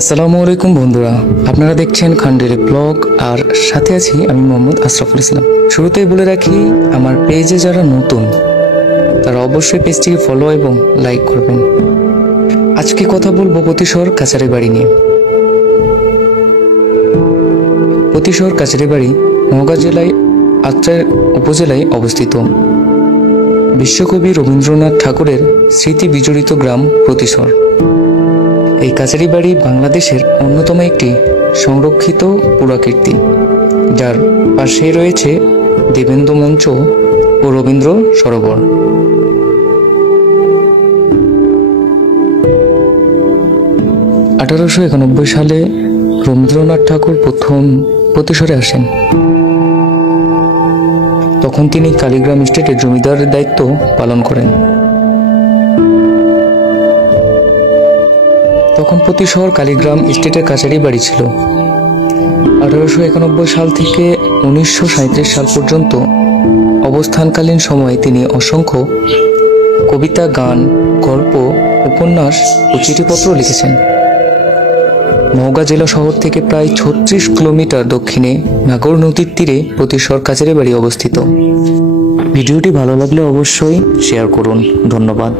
আসসালামু আলাইকুম বন্ধুরা, আপনারা দেখছেন খান্ডের ব্লগ আর সাথে আছি আমি মোহাম্মদ আশরাফুল ইসলাম। শুরুতেই বলে রাখি, আমার পেজে যারা নতুন তারা অবশ্যই পেজটিকে ফলো এবং লাইক করবেন। আজকে কথা বলবো পতিশহর কাছারি বাড়ি নিয়ে। পতিশহর কাছারি বাড়ি নওগাঁ জেলায় আত্রাই উপজেলায় অবস্থিত। বিশ্বকবি রবীন্দ্রনাথ ঠাকুরের স্মৃতি বিজড়িত গ্রাম পতিশহর। এই কাছারি বাড়ি বাংলাদেশের অন্যতম একটি সংরক্ষিত পুরাকীর্তি, যার পাশে রয়েছে দেবেন্দ্র মঞ্চ ও রবীন্দ্র সরোবর। আঠারোশো 91 সালে রবীন্দ্রনাথ ঠাকুর প্রথম পতিশহরে আসেন। তখন তিনি কালীগ্রাম স্টেটের জমিদারের দায়িত্ব পালন করেন। তখন পতিশহর কালীগ্রাম স্টেটের কাছারি বাড়ি ছিল। 1891 সাল থেকে 1937 সাল পর্যন্ত অবস্থানকালীন সময়ে তিনি অসংখ্য কবিতা, গান, গল্প, উপন্যাস ও চিঠিপত্র লিখেছেন। নওগাঁ জেলা শহর থেকে প্রায় 36 কিলোমিটার দক্ষিণে নাগর নদীর তীরে পতিশহর কাছারি বাড়ি অবস্থিত। ভিডিওটি ভালো লাগলে অবশ্যই শেয়ার করুন। ধন্যবাদ।